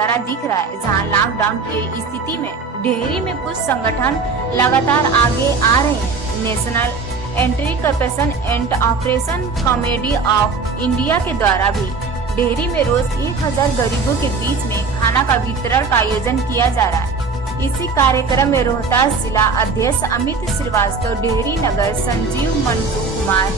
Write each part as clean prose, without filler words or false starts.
नजारा दिख रहा है, जहां लॉकडाउन की स्थिति में डेहरी में कुछ संगठन लगातार आगे आ रहे हैं। National anti corruption and operation committee of India के द्वारा भी डेहरी में रोज 1000 गरीबों के बीच में खाना का वितरण का आयोजन किया जा रहा है। इसी कार्यक्रम में रोहतास जिला अध्यक्ष अमित श्रीवास्तव, डेहरी नगर संजीव, मंटू कुमार,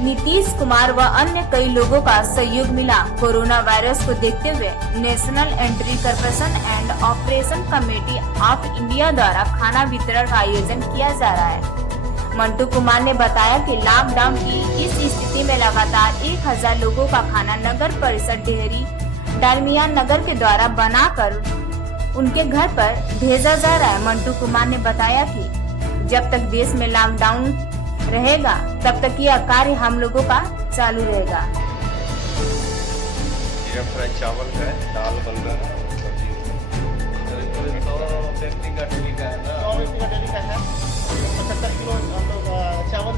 नीतीश कुमार व अन्य कई लोगों का सहयोग मिला। कोरोना वायरस को देखते हुए national anti corruption and operation committee of India द्वारा खाना वितरण का आयोजन किया जा रहा है। मंटू कुमार ने बताया कि लॉकडाउन की इस स्थिति में लगातार 1000 लोगों का खाना नगर परिषद डेहरी डालमिया नगर के द्वारा बनाकर उनके घर पर भेजा जा रहा है। मंटू कुमार ने बताया कि जब तक देश में लॉकडाउन रहेगा तब तक यह कार्य हम लोगों का चालू रहेगा। फ्राई चावल है, दाल बन रहा है, व्यक्ति का डेली का है ना, 75 किलो हम लोग चावल